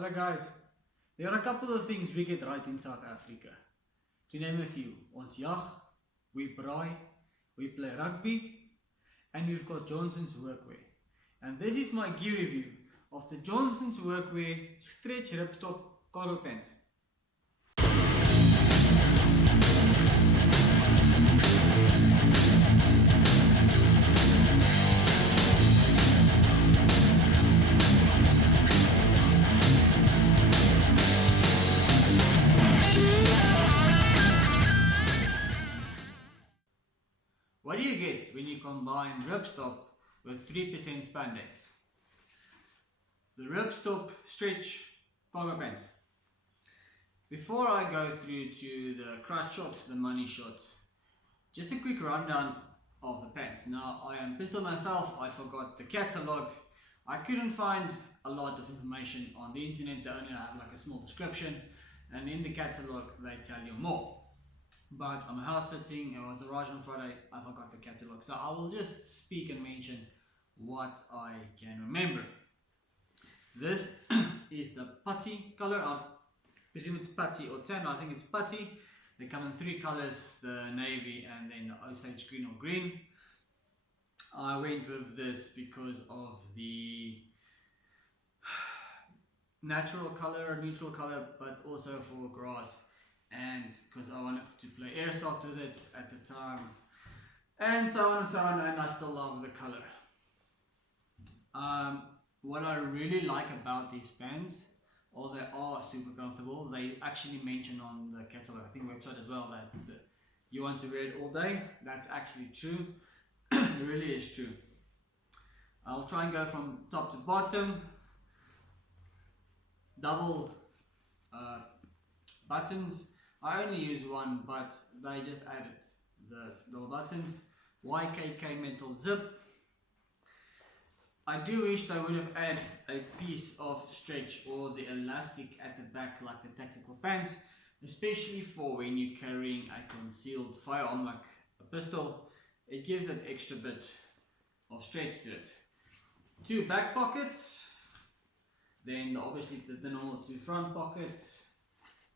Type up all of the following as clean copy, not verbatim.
Hello guys, there are a couple of things we get right in South Africa. To name a few, ons jag, we braai, we play rugby, and we've got Jonsson's Workwear. And this is my gear review of the Jonsson's Workwear Stretch Ripstop Cargo Pants. What do you get when you combine Ripstop with 3% spandex? The Ripstop Stretch Cargo Pants. Before I go through to the crutch shot, the money shot, just a quick rundown of the pants. Now I am pissed on myself, I forgot the catalogue. I couldn't find a lot of information on the internet, they only have like a small description, and in the catalogue they tell you more. But I'm house sitting, it was arrived on Friday, I forgot the catalogue. So I will just speak and mention what I can remember. This is the putty color, I presume it's putty or tan, I think it's putty. They come in three colors, the navy and then the Osage green or green. I went with this because of the natural color, neutral color, but also for grass. And because I wanted to play airsoft with it at the time, and so on and so on, and I still love the color. What I really like about these pants, although they are super comfortable, they actually mention on the catalog, I think website as well, that you want to wear it all day. That's actually true. It really is true. I'll try and go from top to bottom. Double buttons. I only use one, but they just added the double buttons. YKK metal zip. I do wish they would have added a piece of stretch or the elastic at the back like the tactical pants, especially for when you're carrying a concealed firearm like a pistol. It gives an extra bit of stretch to it. Two back pockets, then obviously the normal two front pockets,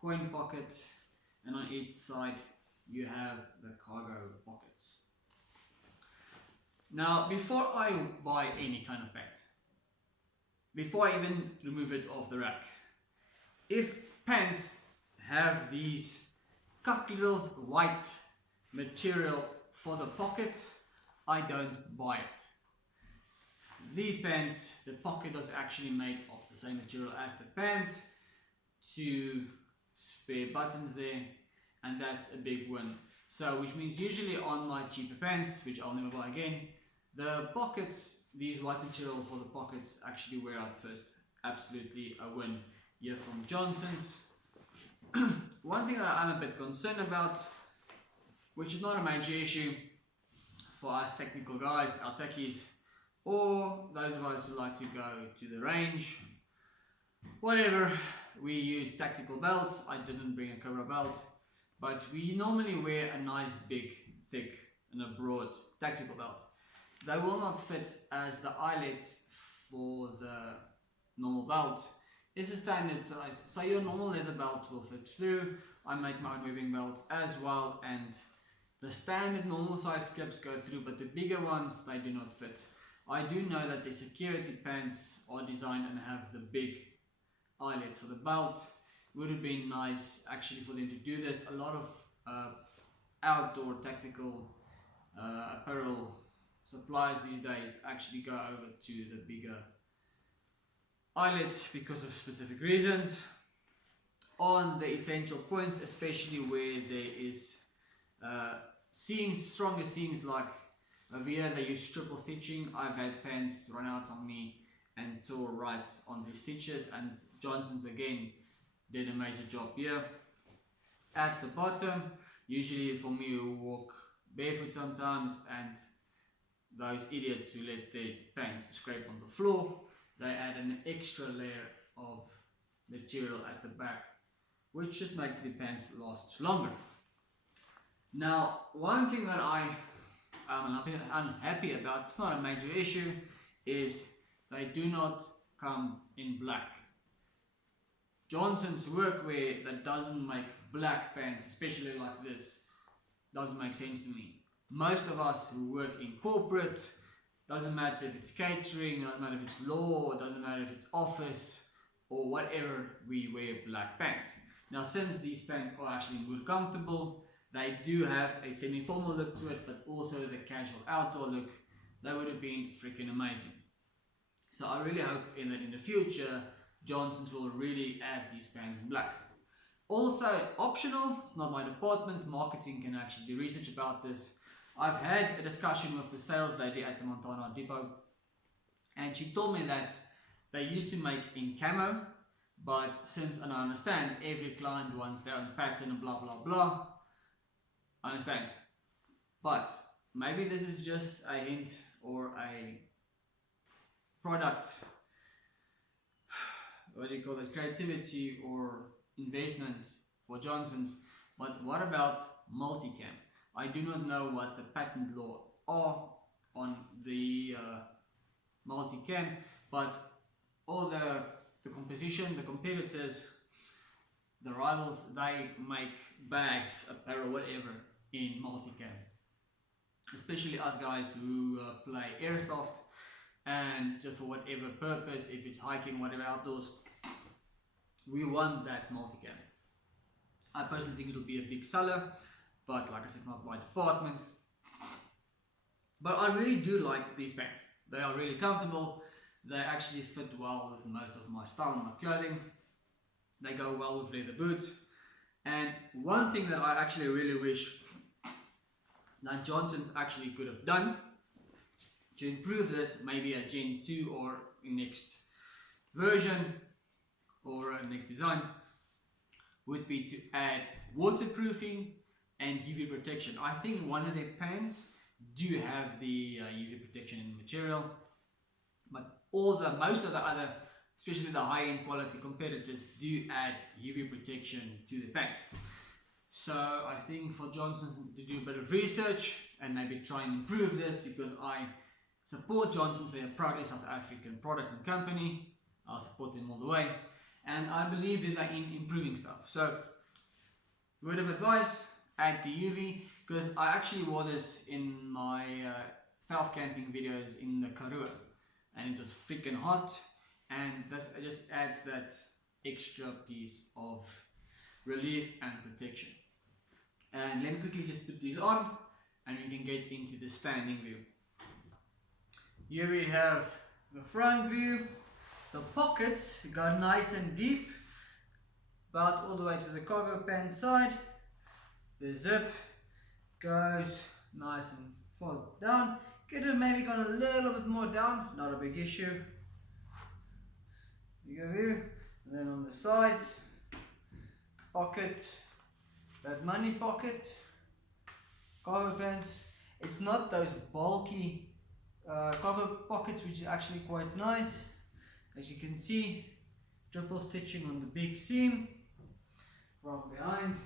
coin pocket, and on each side you have the cargo pockets. Now before I buy any kind of pant, before I even remove it off the rack, if pants have these cut little white material for the pockets, I don't buy it. These pants, the pocket was actually made of the same material as the pant, two spare buttons there, and that's a big win. So which means usually on my cheaper pants, which I'll never buy again, the pockets, these white material for the pockets actually wear out first. Absolutely a win here from Jonsson's. One thing that I'm a bit concerned about, which is not a major issue for us technical guys, our techies, or those of us who like to go to the range, whatever, we use tactical belts. I didn't bring a Cobra belt, but we normally wear a nice big, thick and a broad tactical belt. They will not fit as the eyelets for the normal belt is a standard size, so your normal leather belt will fit through. I make my own webbing belts as well, and the standard normal size clips go through, but the bigger ones, they do not fit. I do know that the security pants are designed and have the big eyelet for the belt. Would have been nice actually for them to do this. A lot of outdoor tactical apparel suppliers these days actually go over to the bigger eyelets because of specific reasons. On the essential points, especially where there is seams, stronger seams, like over here they use triple stitching. I've had pants run out on me and tore right on the stitches, and Jonsson's again did a major job here. At the bottom, usually for me who walk barefoot sometimes, and those idiots who let their pants scrape on the floor, they add an extra layer of material at the back, which just makes the pants last longer. Now, one thing that I'm unhappy about, it's not a major issue, is they do not come in black. Jonsson's Workwear that doesn't make black pants, especially like this, doesn't make sense to me. Most of us who work in corporate, doesn't matter if it's catering, doesn't matter if it's law, doesn't matter if it's office or whatever, we wear black pants. Now since these pants are actually more comfortable, they do have a semi-formal look to it, but also the casual outdoor look, that would have been freaking amazing. So I really hope in the future, Jonsson's will really add these pants in black. Also optional, it's not my department, marketing can actually do research about this. I've had a discussion with the sales lady at the Montana depot, and she told me that they used to make in camo, but since, and I understand, every client wants their own pattern and blah blah blah, I understand. But maybe this is just a hint or a product, what do you call it, creativity or investment for Jonsson's. But what about multicam? I do not know what the patent law are on the multicam, but all the composition, the competitors, the rivals, they make bags, apparel, whatever in multicam. Especially us guys who play airsoft, and just for whatever purpose, if it's hiking, whatever, outdoors, we want that multicam. I personally think it'll be a big seller, but like I said, it's not my department. But I really do like these pants. They are really comfortable. They actually fit well with most of my style and my clothing. They go well with leather boots. And one thing that I actually really wish that Jonsson's actually could have done to improve this, maybe a Gen 2 or next version or next design, would be to add waterproofing and UV protection. I think one of their pants do have the UV protection in the material, but most of the other, especially the high-end quality competitors, do add UV protection to the pants. So I think for Jonsson's to do a bit of research and maybe try and improve this, because I support Jonsson's. They are proudly South African product and company. I'll support them all the way, and I believe that they're in improving stuff. So word of advice, add the UV, because I actually wore this in my self-camping videos in the Karoo, and it was freaking hot, and this just adds that extra piece of relief and protection. And let me quickly just put these on and we can get into the standing view. Here we have the front view. The pockets go nice and deep, about all the way to the cargo pants side. The zip goes nice and far down. Could have maybe gone a little bit more down, not a big issue. You go here, and then on the sides, pocket, that money pocket, cargo pants. It's not those bulky cargo pockets, which is actually quite nice. As you can see, triple stitching on the big seam from behind.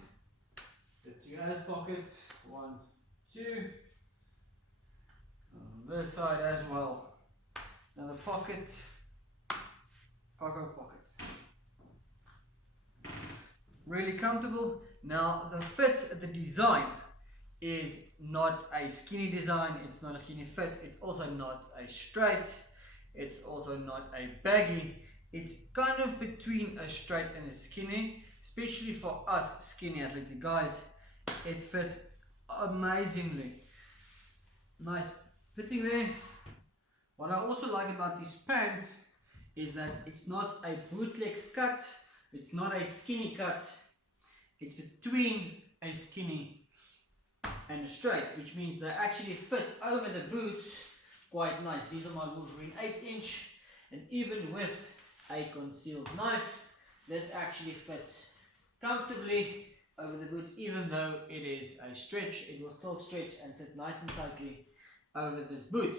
The two as pockets, 1, 2. On this side as well. Another pocket, cargo pocket. Really comfortable. Now the fit, the design is not a skinny design, it's not a skinny fit, it's also not a straight, it's also not a baggy. It's kind of between a straight and a skinny, especially for us skinny athletic guys. It fits amazingly. Nice fitting there. What I also like about these pants is that it's not a bootleg cut, it's not a skinny cut, it's between a skinny and a straight, which means they actually fit over the boots quite nice. These are my Wolverine 8-inch, and even with a concealed knife, this actually fits comfortably over the boot. Even though it is a stretch, it will still stretch and sit nice and tightly over this boot.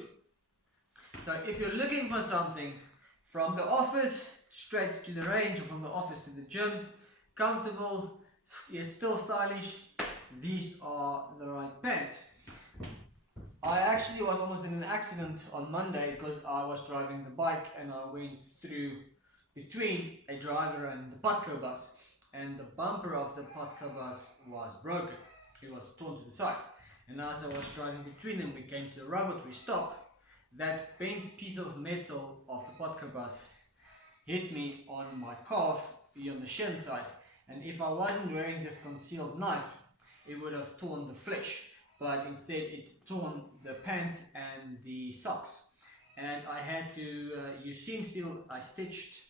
So if you're looking for something from the office straight to the range, or from the office to the gym, comfortable yet still stylish, these are the right pants. I actually was almost in an accident on Monday because I was driving the bike and I went through between a driver and the Putco bus, and the bumper of the Putco bus was broken. It was torn to the side, and as I was driving between them, we came to a robot, we stopped. That bent piece of metal of the Putco bus hit me on my calf, on the shin side, and if I wasn't wearing this concealed knife, it would have torn the flesh, but instead it torn the pant and the socks. And I had to I stitched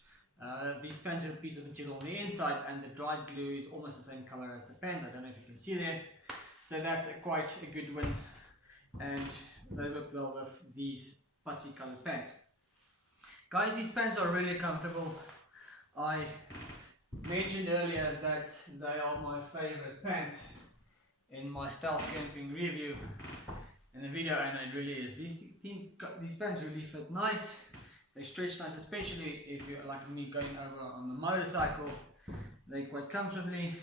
these pants with a piece of material on the inside, and the dried glue is almost the same color as the pant. I don't know if you can see there. So that's quite a good win, and they work well with these putty colored pants. Guys, these pants are really comfortable. I mentioned earlier that they are my favorite pants in my stealth camping review in the video, and it really is. These pants really fit nice. They stretch nice, especially if you're like me going over on the motorcycle. They quite comfortably,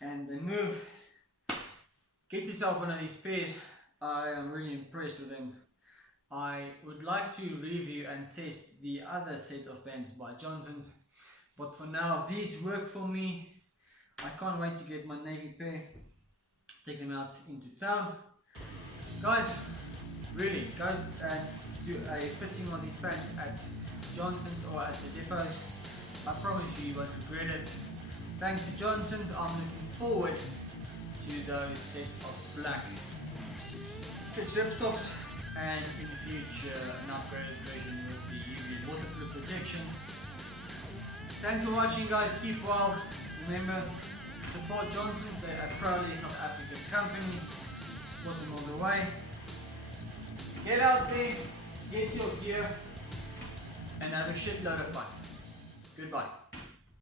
and they move. Get yourself one of these pairs. I am really impressed with them. I would like to review and test the other set of pants by Jonsson's, but for now these work for me. I can't wait to get my navy pair, take them out into town. Guys, really, go and do a fitting on these pants at Jonsson's or at the depots. I promise you won't regret it. Thanks to Jonsson's, I'm looking forward to those sets of black Stretch Ripstops, and in the future an upgraded version with the UV waterproof protection. Thanks for watching, guys. Keep well. Remember, support Jonsson's. They're a proudly South African company. Support them all the way. Get out there, get your gear, and have a shitload of fun. Goodbye.